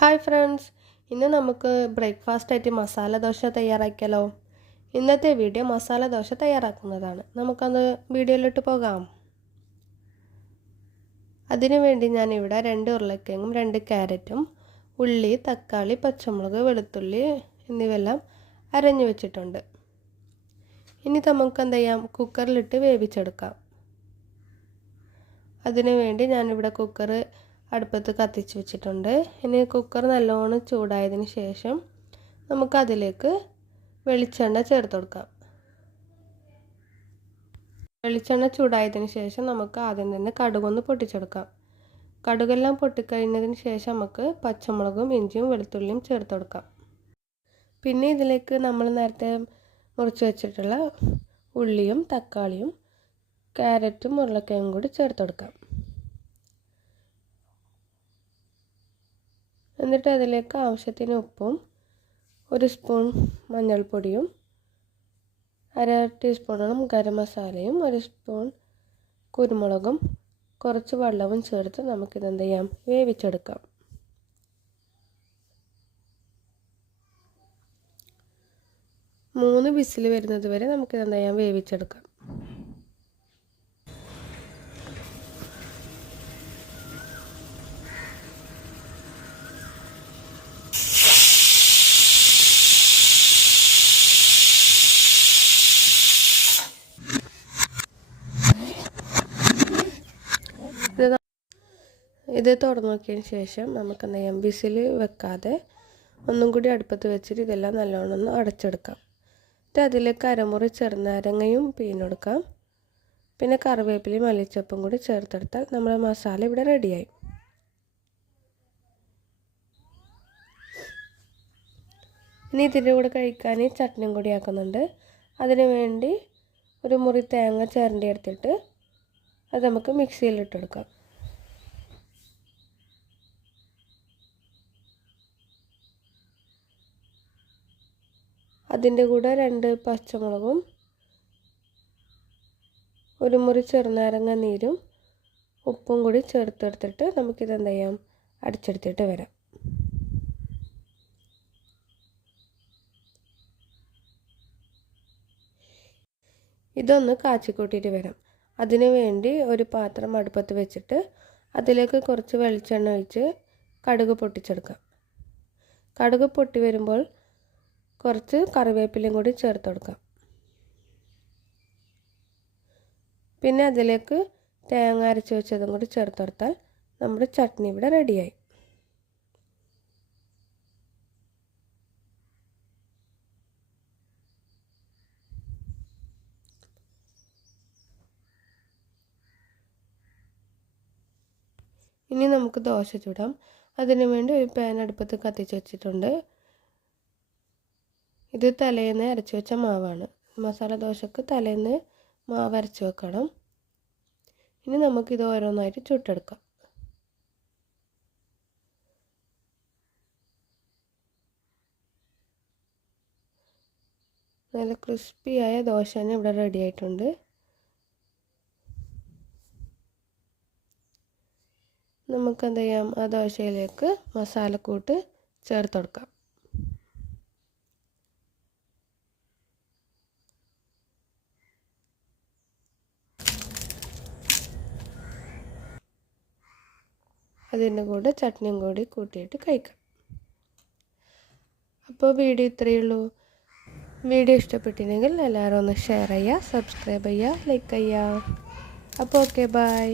Hi friends, ഇന്ന് നമുക്ക് breakfast ആയിട്ട് മസാല ദോശ തയ്യാറാക്കിയാലോ. ഇന്നത്തെ വീഡിയോ മസാല ദോശ തയ്യാറാക്കുന്നതാണ്. നമുക്കത് വീഡിയോയിലിട്ട് പോകാം. അതിനുവേണ്ടി ഞാനിവിടെ 2 ഉരുളക്കിഴങ്ങും 2 ക്യാരറ്റും ഉള്ളി, തക്കാളി, പച്ചമുളക്, വെളുത്തുള്ളി എന്നിവയെല്ലാം അരഞ്ഞു വെച്ചിട്ടുണ്ട്. ഇനി നമുക്ക് എന്ത് ചെയ്യാം, കുക്കറിലിട്ട് വേവിച്ചെടുക്കാം. അതിനുവേണ്ടി ഞാനിവിടെ കുക്കർ അടുപ്പത്ത് കത്തിച്ച് വെച്ചിട്ടുണ്ട്. ഇനി കുക്കർ നല്ലോണം ചൂടായതിന് ശേഷം നമുക്കതിലേക്ക് വെളിച്ചെണ്ണ ചേർത്ത് കൊടുക്കാം. വെളിച്ചെണ്ണ ചൂടായതിന് ശേഷം നമുക്ക് ആദ്യം തന്നെ കടുകൊന്ന് പൊട്ടിച്ചെടുക്കാം. കടുകെല്ലാം പൊട്ടിക്കഴിഞ്ഞതിന് ശേഷം നമുക്ക് പച്ചമുളകും ഇഞ്ചിയും വെളുത്തുള്ളിയും ചേർത്ത് കൊടുക്കാം. പിന്നെ ഇതിലേക്ക് നമ്മൾ നേരത്തെ മുറിച്ച് വെച്ചിട്ടുള്ള ഉള്ളിയും തക്കാളിയും ക്യാരറ്റും ഉരുളക്കിഴങ്ങും കൂടി ചേർത്ത് കൊടുക്കാം. എന്നിട്ട് അതിലേക്ക് ആവശ്യത്തിന് ഉപ്പും 1 സ്പൂൺ മഞ്ഞൾപ്പൊടിയും 1/2 ടീസ്പൂണോളം ഗരം മസാലയും 1 സ്പൂൺ കുരുമുളകും കുറച്ച് വെള്ളവും ചേർത്ത് നമുക്കിതെന്ത് ചെയ്യാം, വേവിച്ചെടുക്കാം. മൂന്ന് വിസിൽ വരുന്നത് വരെ നമുക്കിതെന്ത് ചെയ്യാം, വേവിച്ചെടുക്കാം. ഇത് തുറന്നു നോക്കിയതിന് ശേഷം നമുക്ക് എന്ത് ചെയ്യാം, വിസിൽ വെക്കാതെ ഒന്നും കൂടി അടുപ്പത്ത് വെച്ചിട്ട് ഇതെല്ലാം നല്ലോണം ഒന്ന് അടച്ചെടുക്കാം. എന്നിട്ട് അതിലേക്ക് അരമുറി ചെറുനാരങ്ങയും പിഴിഞ്ഞെടുക്കാം. പിന്നെ കറിവേപ്പിലയും മല്ലിച്ചപ്പും കൂടി ചേർത്തെടുത്താൽ നമ്മുടെ മസാല ഇവിടെ റെഡിയായി. ഇനി ഇതിൻ്റെ കൂടെ കഴിക്കാൻ ചട്നിയും കൂടി ആക്കുന്നുണ്ട്. അതിനു വേണ്ടി 1 മുറി തേങ്ങ ചിരണ്ടി എടുത്തിട്ട് അത് നമുക്ക് മിക്സിയിലിട്ടെടുക്കാം. അതിൻ്റെ കൂടെ 2 പച്ചമുളകും 1 മുറി ചെറുനാരങ്ങ നീരും ഉപ്പും കൂടി ചേർത്തെടുത്തിട്ട് നമുക്കിതെന്ത് ചെയ്യാം, അടിച്ചെടുത്തിട്ട് വരാം. ഇതൊന്ന് കാച്ചിക്കൂട്ടിയിട്ട് വരാം. അതിനു വേണ്ടി ഒരു പാത്രം അടുപ്പത്ത് വെച്ചിട്ട് അതിലേക്ക് കുറച്ച് വെളിച്ചെണ്ണ ഒഴിച്ച് കടുക് പൊട്ടിച്ചെടുക്കാം. കടുക് പൊട്ടി വരുമ്പോൾ കുറച്ച് കറിവേപ്പിലയും കൂടി ചേർത്ത് കൊടുക്കാം. പിന്നെ അതിലേക്ക് തേങ്ങ അരച്ച് വെച്ചതും കൂടി ചേർത്ത് കൊടുത്താൽ നമ്മുടെ ചട്നി ഇവിടെ റെഡിയായി. ഇനി നമുക്ക് ദോശ ചുടാം. അതിനു വേണ്ടി ഒരു പാൻ അടുപ്പത്ത് കത്തിച്ച് വെച്ചിട്ടുണ്ട്. ഇത് തലേന്ന് അരച്ച് വെച്ച മാവാണ്. മസാല ദോശക്ക് തലേന്ന് മാവ് അരച്ച് വെക്കണം. ഇനി നമുക്കിത് ഓരോന്നായിട്ട് ചുട്ടെടുക്കാം. നല്ല ക്രിസ്പിയായ ദോശ തന്നെ ഇവിടെ റെഡി ആയിട്ടുണ്ട്. നമുക്കെന്ത് ചെയ്യാം, ആ ദോശയിലേക്ക് മസാലക്കൂട്ട് ചേർത്ത് കൊടുക്കാം. അതിൻ്റെ കൂടെ ചട്നിയും കൂടി കൂട്ടിയിട്ട് കഴിക്കാം. അപ്പോൾ വീഡിയോ ഇത്രയേ ഉള്ളൂ. വീഡിയോ ഇഷ്ടപ്പെട്ടിട്ടുണ്ടെങ്കിൽ എല്ലാവരും ഒന്ന് ഷെയർ ചെയ്യുക, സബ്സ്ക്രൈബ് ചെയ്യുക, ലൈക്ക് ചെയ്യുക. അപ്പോൾ ഓക്കെ, ബൈ.